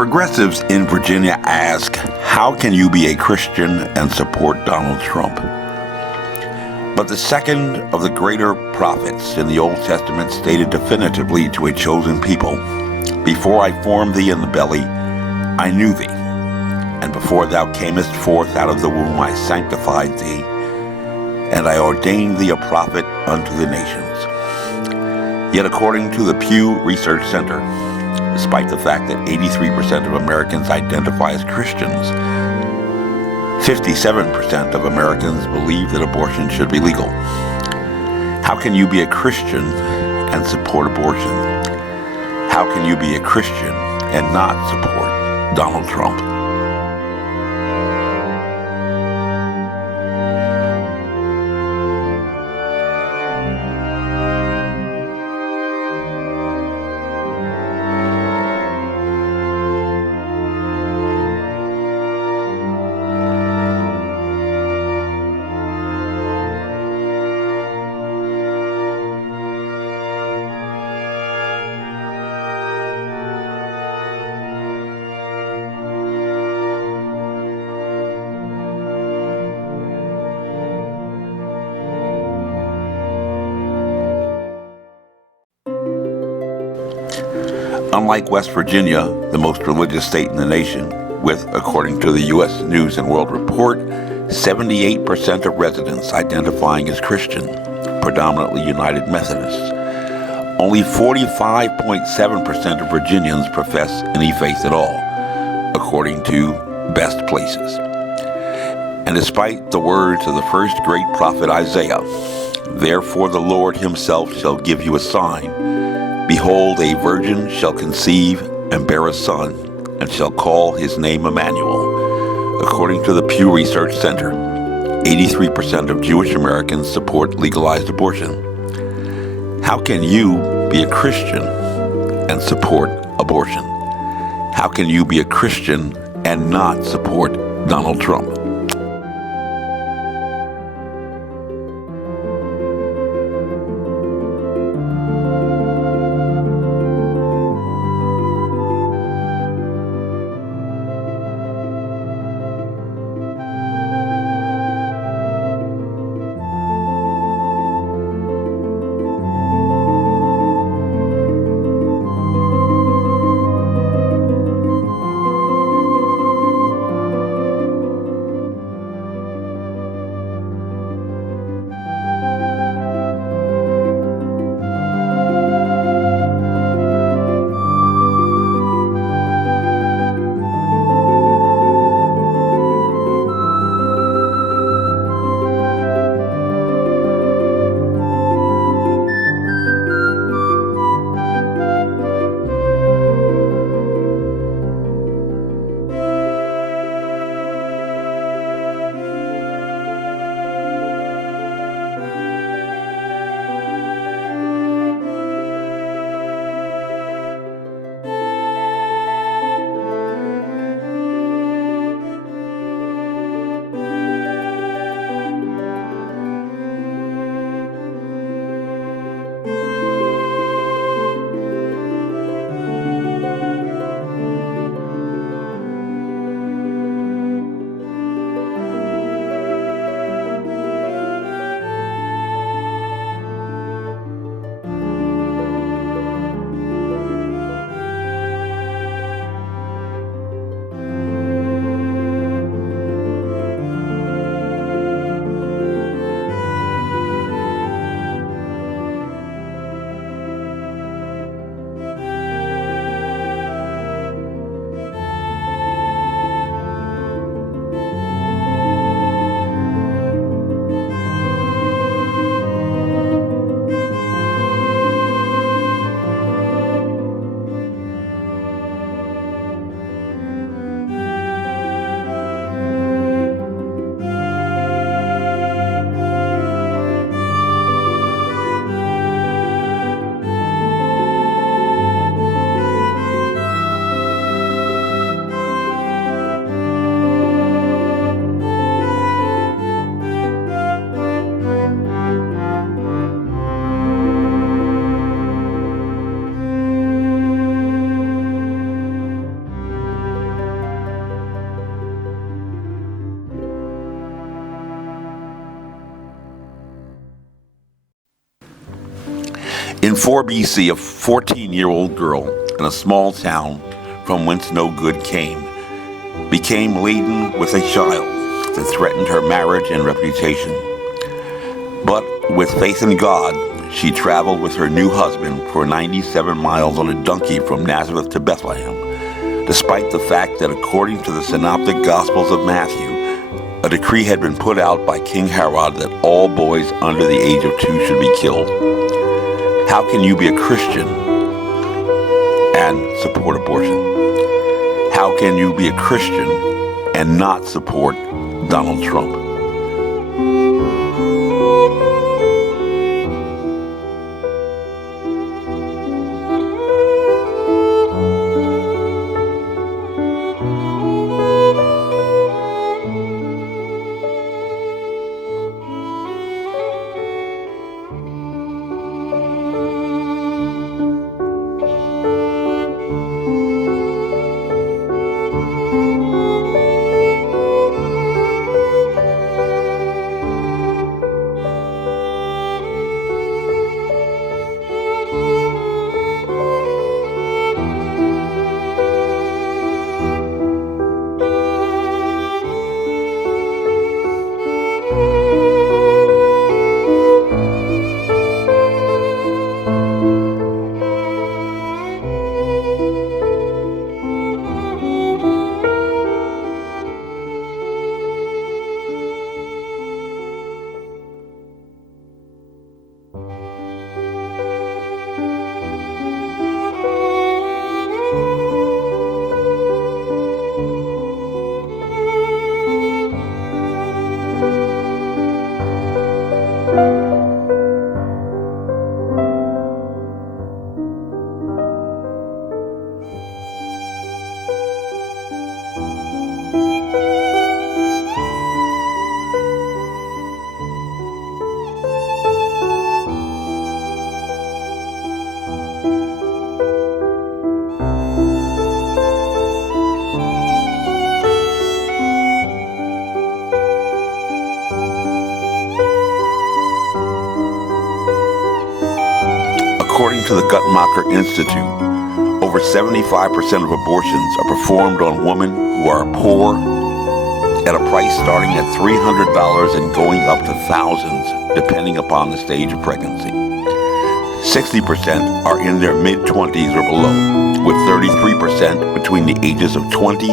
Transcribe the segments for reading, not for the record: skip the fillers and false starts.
Progressives in Virginia ask, how can you be a Christian and support Donald Trump? But the second of the greater prophets in the Old Testament stated definitively to a chosen people, before I formed thee in the belly, I knew thee. And before thou camest forth out of the womb, I sanctified thee, and I ordained thee a prophet unto the nations. Yet according to the Pew Research Center, despite the fact that 83% of Americans identify as Christians, 57% of Americans believe that abortion should be legal. How can you be a Christian and support abortion? How can you be a Christian and not support Donald Trump? Unlike West Virginia, the most religious state in the nation, with, according to the U.S. News and World Report, 78% of residents identifying as Christian, predominantly United Methodists, only 45.7% of Virginians profess any faith at all, according to Best Places. And despite the words of the first great prophet Isaiah, therefore the Lord himself shall give you a sign. Behold, a virgin shall conceive and bear a son, and shall call his name Emmanuel. According to the Pew Research Center, 83% of Jewish Americans support legalized abortion. How can you be a Christian and support abortion? How can you be a Christian and not support Donald Trump? In 4 BC, a 14-year-old girl in a small town from whence no good came became laden with a child that threatened her marriage and reputation. But with faith in God, she traveled with her new husband for 97 miles on a donkey from Nazareth to Bethlehem, despite the fact that according to the Synoptic Gospels of Matthew, a decree had been put out by King Herod that all boys under the age of 2 should be killed. How can you be a Christian and support abortion? How can you be a Christian and not support Donald Trump? According to the Guttmacher Institute, over 75% of abortions are performed on women who are poor at a price starting at $300 and going up to thousands, depending upon the stage of pregnancy. 60% are in their mid-20s or below, with 33% between the ages of 20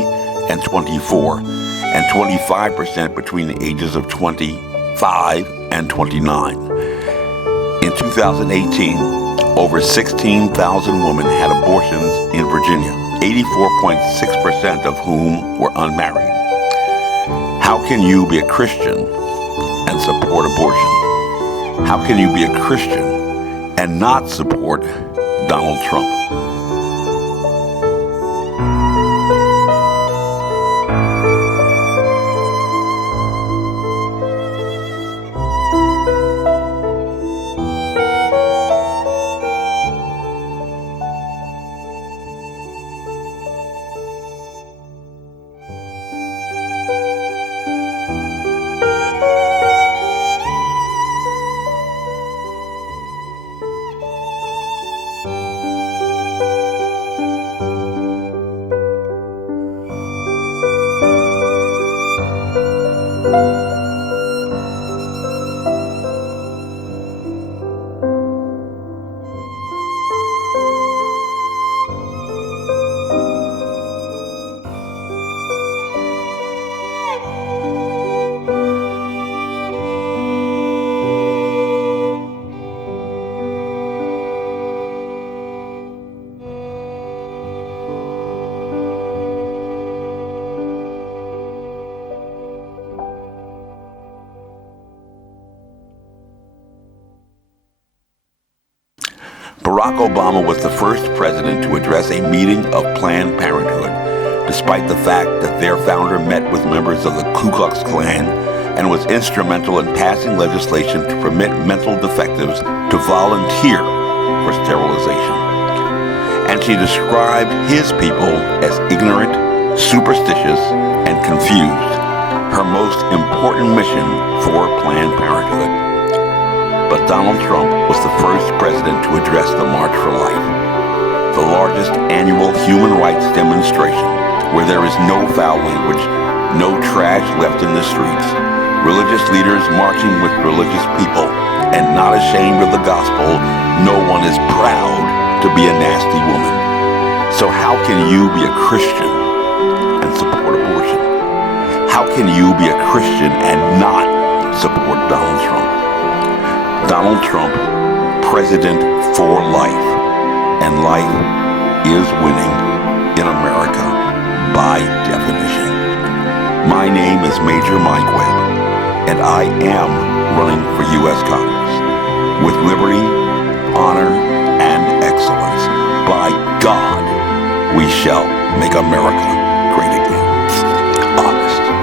and 24, and 25% between the ages of 25 and 29. In 2018, over 16,000 women had abortions in Virginia, 84.6% of whom were unmarried. How can you be a Christian and support abortion? How can you be a Christian and not support Donald Trump? Barack Obama was the first president to address a meeting of Planned Parenthood, despite the fact that their founder met with members of the Ku Klux Klan and was instrumental in passing legislation to permit mental defectives to volunteer for sterilization. And she described his people as ignorant, superstitious, and confused, her most important mission for Planned Parenthood. But Donald Trump was the first president to address the March for Life, the largest annual human rights demonstration where there is no foul language, no trash left in the streets, religious leaders marching with religious people, and not ashamed of the gospel. No one is proud to be a nasty woman. So how can you be a Christian and support abortion? How can you be a Christian and not support Donald Trump? Donald Trump, president for life, and life is winning in America by definition. My name is Major Mike Webb, and I am running for U.S. Congress with liberty, honor, and excellence. By God, we shall make America great again. Honest.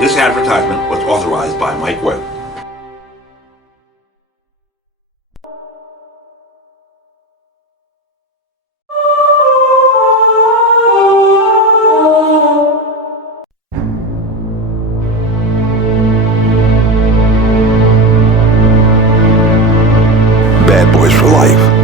This advertisement was authorized by Mike Webb. Bad Boys for Life.